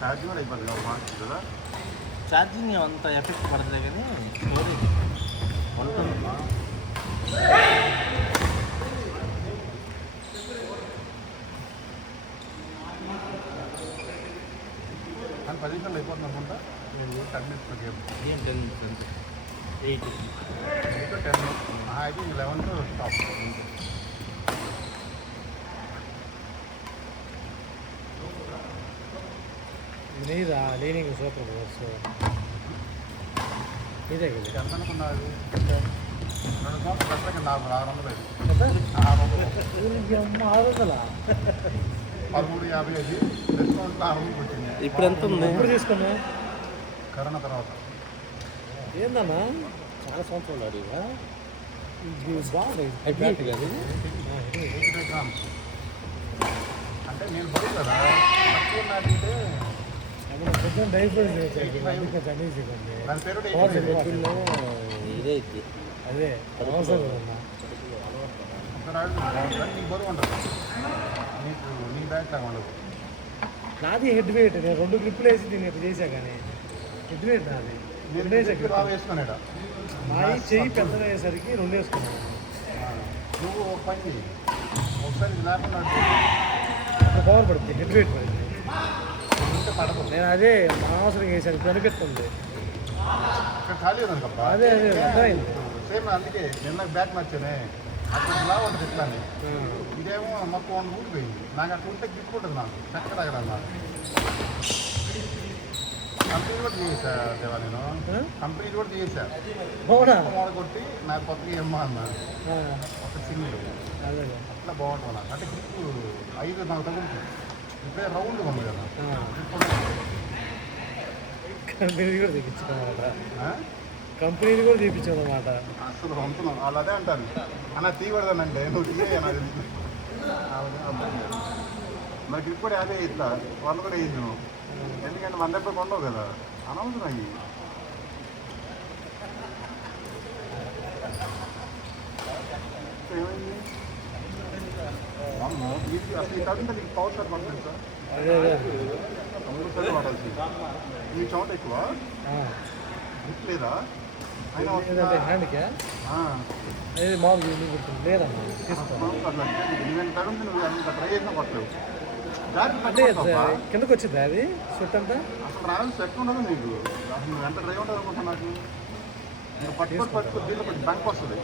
Charging కూడా అయిపోతుంది కదా. ఛార్జింగ్ అంత ఎఫెక్ట్ పడదులే కానీ స్టోరేజ్ ఉంటుంది. కానీ 10 నిమిషాలు అయిపోతుంది అనుకుంటా. నేను 10 మినిట్స్ గేమ్. ఏం 10 మినిట్స్ అంతే. 8 to 10 అయితే 11 to స్టాప్. నీదా లీనింగ్ సూపర్ బస్ ఇదే కదా ఎంత అనుకున్నది 2 సంవత్సరాలు కట్టక 400 1350 అది డిస్కౌంట్ 600 వచ్చింది. ఇప్పుడు ఎంత ఉంది? ఇప్పుడు తీసుకున్నా కరోనా తర్వాత ఏందన్నా చాలా సంవత్సరాలు అడిగా ఇది బాగుంది కదా. 85 grams. అంటే నేను బరువు కదా తక్కువ నాటితే కొంచెం డైఫర్ దాని పేరు ఇదే ఇది అదే అవసరం కదన్నా నీకు బరువు ఉండదు. నీ బ్యాగ్ లాగా ఉండదు. నాది హెడ్ వెయిట్ నేను 2 గ్రిప్పులు వేసి దీన్ని ఎప్పుడు చేశా కానీ హెడ్ వెయిట్ నాది నేను బాగా వేసుకున్నాడు. మా చెయ్యి పెద్దగా అయ్యేసరికి 2 వేసుకున్నాను. నువ్వు ఒక పని చెయ్యి, ఒకసారి ఇది లేకుండా పవర్ పడుతుంది హెడ్ వెయిట్ పడుతుంది. ఉంటే పడదు. నేను అదే అనవసరంగా వేసాను ఇప్పుడు అనిపిస్తుంది. ఇక్కడ ఖాళీ ఉంది కప్ప. అదే అర్థమైంది. సేమ్ అందుకే నిన్న బ్యాగ్ నచ్చానే అక్కడ ఇలా ఉంటుంది ఇట్లానే. ఇదేమో మొత్తం ఊడిపోయింది. నాకు అట్లా ఉంటే గ్రిప్ ఉంటుంది. నాకు చక్కగా నాకు కంపెనీ కూడా చేసా దేవా. నేను కంపెనీ కూడా చేసా. మోడ కొట్టి నాకు కొత్తగా ఏమో అన్నారు ఒక సింగిల్ అట్లా బాగుంటుంది నాకు. అంటే గ్రిప్ 5 నాకు తగులుతుంది. ఇప్పుడే రౌండ్గా ఉంది కదా. కంపెనీ కూడా తెప్పించుకోమాట కంపెనీది కూడా తెప్పించాను అనమాట. అసలు పంపుతున్నాం వాళ్ళు అదే అంటారు. అన్న తీయకూడదనంటే నువ్వు తీయ మరి గ్రిప్ కూడా 50 ఇస్తా. వాళ్ళు కూడా వేయించు నువ్వు. ఎందుకంటే 100 రూపాయలు కొండవు కదా. అనవసరం అయ్యి ఏమైంది అసలు ఈ కడుంటే నీకు పవర్ షాట్ పడుతుంది సార్. అదే అదే 3 సార్లు పడాల్సి. ఈ చోట ఎక్కువ గ్రిప్ లేదా అయినా ఏదంటే హ్యాండ్కా అది మామూలు లేదమ్మా తీసుకో. నువ్వు కడుంటే నువ్వు అంత ట్రై చేసినా పట్టలేవు. అంటే కిందకు వచ్చిందా అది స్వెట్ అంతా? అసలు రావాలి సెట్ ఉండదు నీకు. అసలు నువ్వు ఎంత డ్రై ఉంటుంది అనుకుంటున్నా. నాకు నువ్వు పట్టుకొని దీంట్లో పెట్టి బంక్ వస్తుంది.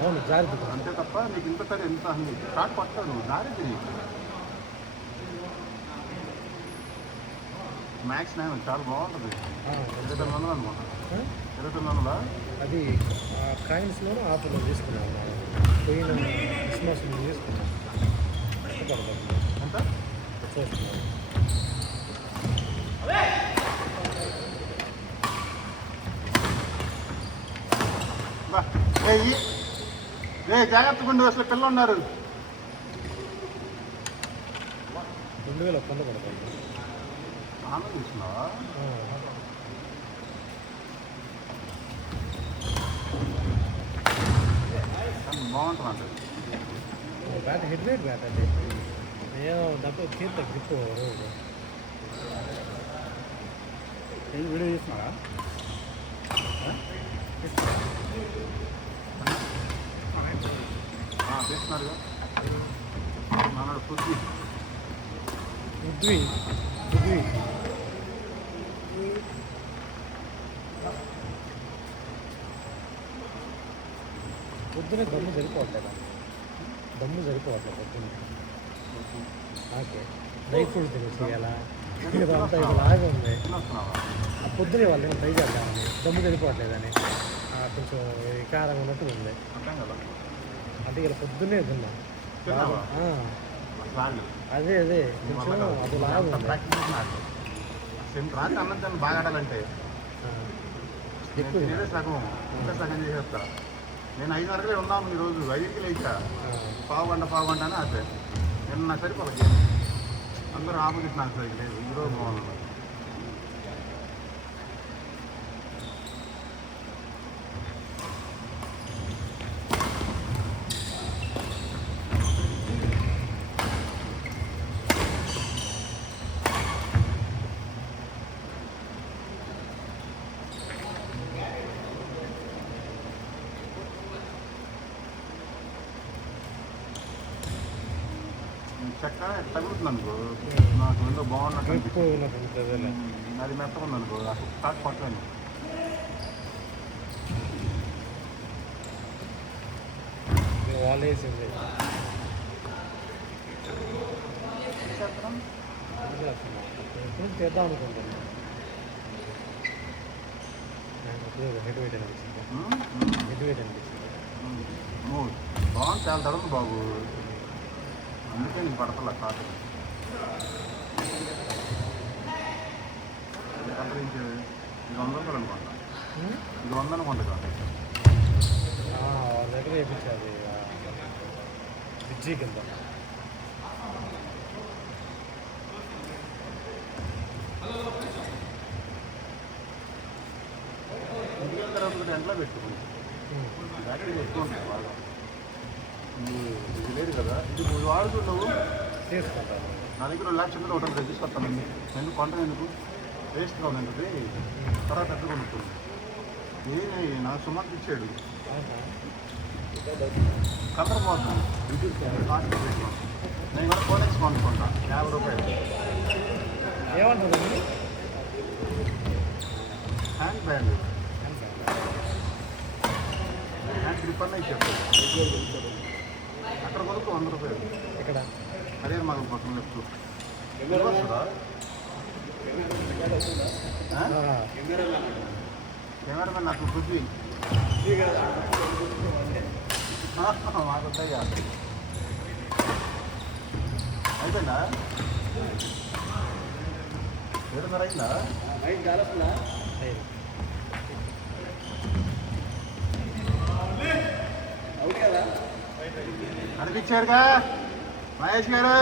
అవును జాగ్రత్త. అంతే తప్ప నీకు ఇంత సరే ఎంత స్టార్ట్ పట్టదు. నువ్వు జాగ్రత్త మ్యాక్స్ 9 చాలా బాగుంటుంది. 2900 అనమాట. 2900 అది కాయిన్స్లోనూ ఆఫర్లో తీసుకున్నాను. పోయిన క్రిస్మస్ తీసుకున్నాను. ఎంత చూస్తున్నాను. జాగ్రత్తగా ఉండి అసలు పిల్లలు ఉన్నారు. 2000 100 పడుతుంది. ఆమె చూస్తున్నావా? బాగుంటుంది. బ్యాట్ హెడ్ వెయిట్ బ్యాట్ అంటే నేను డబ్బు తీర్థ గ్రిప్ రోజు వీడియో చేస్తున్నారా? చేస్తున్నారుగా. మనోడు పృథ్వీ పొద్దున దమ్ము సరిపోవట్లేదా? దమ్ము సరిపోవట్లేదు పొద్దున్న. ఓకే డ్రై ఫ్రూట్స్ తినేసేయాలా ఇదంతా ఇప్పుడు లాగా ఉంది. ఆ పొద్దునే వాళ్ళు ట్రై చేద్దామని దమ్ము సరిపోవట్లేదని కొంచెం వికారంగా ఉన్నట్టు ఉంది. అంటే ఇలా పొద్దున్నే తిన్నాం. అదే అదే కొంచెం అది లాగా ఉంది. రాత్రి అన్నం తిని బాగా ఆడాలంటే ఎక్కువ సగం ఇంకా సగం చేసేస్తా. నేను 5 వరకులే ఉన్నాము ఈరోజు. 5కి లేచా. పావు గంట అని అదే నిన్న నాకు సరిపోలేదు. అందరూ ఆపోజిట్ నాకు సరిగ్గా లేదు. ఈరోజు బాగున్నాను. చెక్క తగులుతుంది అనుకో నాకు ఎంతో బాగున్నట్టు ఎక్కువ అనిపిస్తుంది. ఉన్నట్టుంటుందిలే. అది మెత్తగా ఉంది అనుకో అసలు స్టార్ట్ పట్టలేను. వాళ్ళు వేసింది చేస్తాం ఎప్పుడు చేద్దాం అనుకుంటున్నాను. హెడ్ వెయిట్ అనిపించింది. హెడ్ వెయిట్ అనిపించింది. బాగుంది, చాలా తడుతుంది బాబు, అందుకే నీకు పడతలే కాదు. సంప్రదించే ఇది 100 రూపాయలు అనుకుంటా, ఇది 100 అనుకుంటా కాదు. వాళ్ళ దగ్గర వేయించాలి బ్రిడ్జి కింద. ఇంటికి తర్వాత కూడా ఎంట్లో పెట్టుకుంది బ్యాటరీ ఎక్కువ ఉంటుంది బాగా. ఇది లేదు కదా, ఇది నువ్వు వాడుతున్నావు. తీసుకుంటాను. నా దగ్గర 2 లక్షలు ఒకటి తీసుకొస్తాను. ఎందుకు కొంటాను, ఎందుకు వేస్ట్గా ఉంది ఉంటుంది, తర్వాత పెద్ద కొనుక్కుంది. ఏమి నాకు సుమారు ఇచ్చాడు, కలర్ పోతుంది. కాస్ట్ పెట్టాను. నేను కూడా కోనెక్స్ కొనుక్కుంటా 50 రూపాయలు. ఏమంటుంది హ్యాండ్ బ్యాగ్, హ్యాండ్ గ్రిప్ అన్న ఇచ్చాడు. అక్కడ కొనుక్కో 100 రూపాయలు. ఇక్కడ అదే మాకు పక్కన లెఫ్ట్ కెమెరామెన్ నాకు పృథ్వీ మాకు ఉంటాయా. అయిపోయిందా, 7:30 అయిందా? అనిపించాడుగా మహేష్ గారు,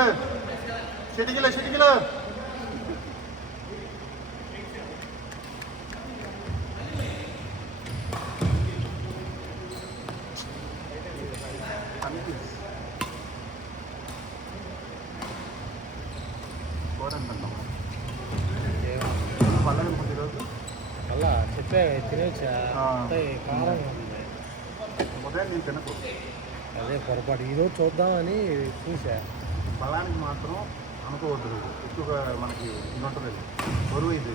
చిటికిలో చిటికిలో. పల్లె ఈరోజు అలా చెప్పే తినేచ్చా కాలంగా ఉంది. ఉదయం నేను తినకు, అదే పొరపాటు ఈరోజు చూద్దామని చూసా. బలానికి మాత్రం అనుకోవద్దు, ఎక్కువగా మనకి ఇది ఉంటుంది, బరువు ఇది.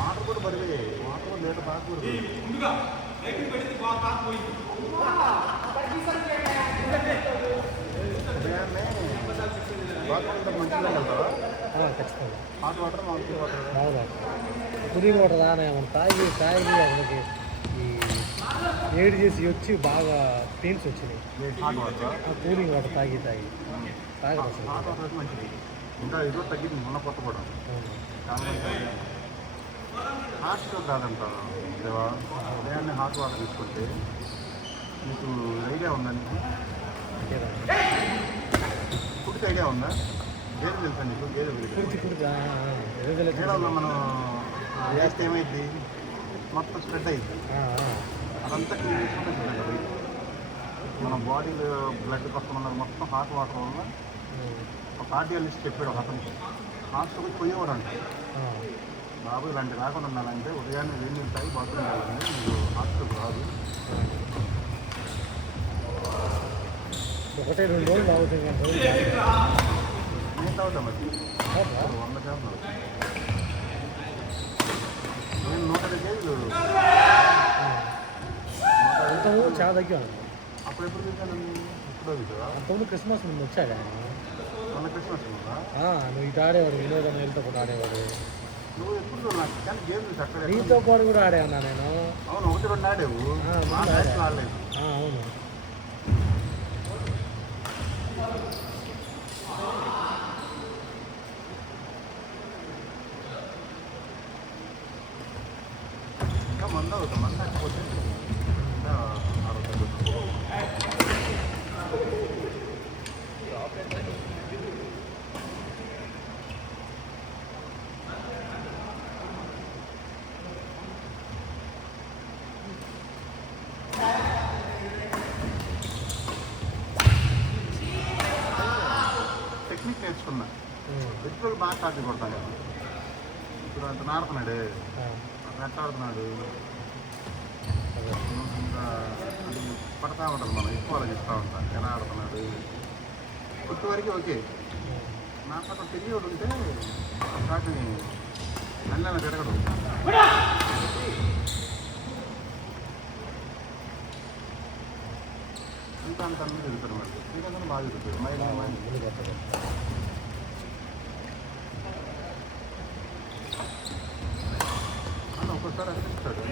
వాటర్ కూడా బరువే, వాటర్ కూడా లేట బాగా బరువు. ఉదయాన్నే వాటర్ మంచిగా వెళ్తావా? ఖచ్చితంగా హాట్ వాటర్, మామూలు వాటర్. అవును, కూలింగ్ వాటర్ రానే మనం తాగి అక్కడికి ఈ వేడి చేసి వచ్చి బాగా పెయిన్స్ వచ్చినాయి. హాట్ వాటర్, ఆ కూలింగ్ వాటర్ తాగి తాగదు అసలు. హాట్ వాటర్ అయితే మంచిది. ఇంకా ఇది తగ్గింది మొన్న కొత్త కూడా చాలా హాట్ స్ట్రోక్ కాదంటారు దేవా. ఉదయాన్నే హాట్ వాటర్ తీసుకుంటే మీకు ఐడియా ఉందండి, ఫుడ్కి ఐడియా ఉందా? గేదె తెలుసా నీకు? గేదె నీళ్ళలో మనం వేస్తే ఏమైంది, మొత్తం స్ప్రెడ్ అయింది. అదంతా క్లీన్ చేసుకుంటే స్ప్రెడ్ అయింది. మన బాడీలో బ్లడ్ పక్కన ఉన్నది మొత్తం హాట్ వాటర్ వల్ల. ఒక కార్డియాలజిస్ట్ చెప్పాడు ఒక అతనికి, హాస్పిటల్కి పోయేవాడు అంటే, బాబు ఇలాంటి రాకుండా ఉండాలంటే ఉదయాన్నే వేడి నీళ్ళు తాగి బాత్రూమ్ వెళ్ళాలండి, మీరు హాస్పిటల్ రాదు. 1-2 రోజులు తాగుతుంది కానీ నేను తాగుతా మరి 100 శాతం. నేను 150 కేజీలు అంతకుముందు చాలా తగ్గాను. అప్పుడు ఎప్పుడు తింటాను, ఇప్పుడు అవుతుందా? అంతకుముందు క్రిస్మస్ ముందు వచ్చాక మొన్న క్రిస్మస్ ఉందా? నువ్వు ఇటు ఆడేవాడు, వినోదం వెళ్తే కూడా ఆడేవాడు. నువ్వు ఎప్పుడు నాకు కానీ గేమ్ చూసి అక్కడ నీతో పాటు కూడా ఆడేవన్నా నేను. అవును, 1-2 ఆడేవు, మా మ్యాచ్లో ఆడలేదు. అవును, ఇంకా మంది అవుతాం, మంది లేకపోతే ఇంకా ఆరోగ్యం. టెక్నిక్ నేర్చుకున్నా, పెట్రోల్ బాగా కాపీ కొడతాను కదా. ఇప్పుడు అంత నాడుతున్నాడే, నెట్ ఆడుతున్నాడు, ఇంకా అది పడతా ఉంటుంది, మనం ఎక్కువ ఆలోచిస్తూ ఉంటాం ఎలా ఆడుతున్నాడు. పుట్టు వరకు ఓకే. నా పక్కన తిరిగి ఉంటే వాటిని నల్ల తిరగడు. అంత అన్నీ తిరుగుతారు మరి. ఎందుకంటే బాగా తిరుగుతారు మైండ్ ముందు కొత్తగా అని ఒక్కొక్కసారి అనిపిస్తాడు.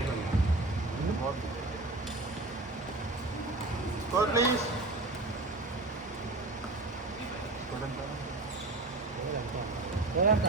Score please. ఎంత